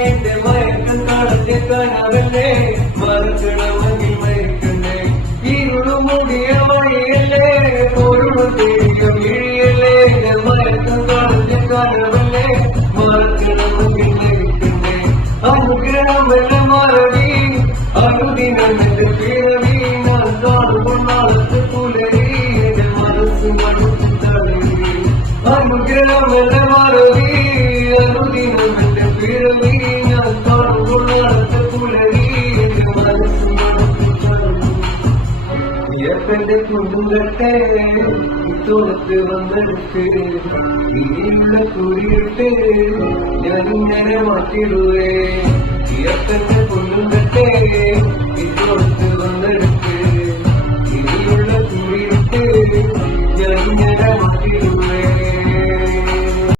എന്റെ മയക്കം കളഞ്ഞ കനവല്ലേ മറക്കണമെങ്കിൽ മയക്കണ്ടേ ഇരുളുമുടിയ വഴിയല്ലേ പൊരുളു തേടിയ വിഴിയല്ലേ എന്റെ മയക്കം കളഞ്ഞ കനവല്ലേ മറക്കണമെങ്കിൽ മയക്കണ്ടേ അനുഗ്രഹമല്ല മറവി അനുദിനം എന്റെ പിറവി ഞാൻ കാണുമ്പോൾ നാളത്ത് പുലരി എന്റെ മനസ്സ് മടുത്തു തളരി അനുഗ്രഹമല്ല മറവി അനുദിനം എന്റെ പിറവി ഞാൻ കാണുമ്പോൾ നാളത്ത് പുലരി എന്റെ മനസ്സ് മടുത്തു തളരി എന്റെ കുടുംബത്തെ തുറത്ത് വന്നെടുത്ത് ഇനിയുള്ള കുറിയിട്ട് ഞാനിങ്ങനെ മാറ്റിടുവേ എന്റെ കുടുംബത്തെ തുറത്ത് വന്നെടുത്ത് ഇനിയുള്ള കുറിയിട്ട് ഞാനിങ്ങനെ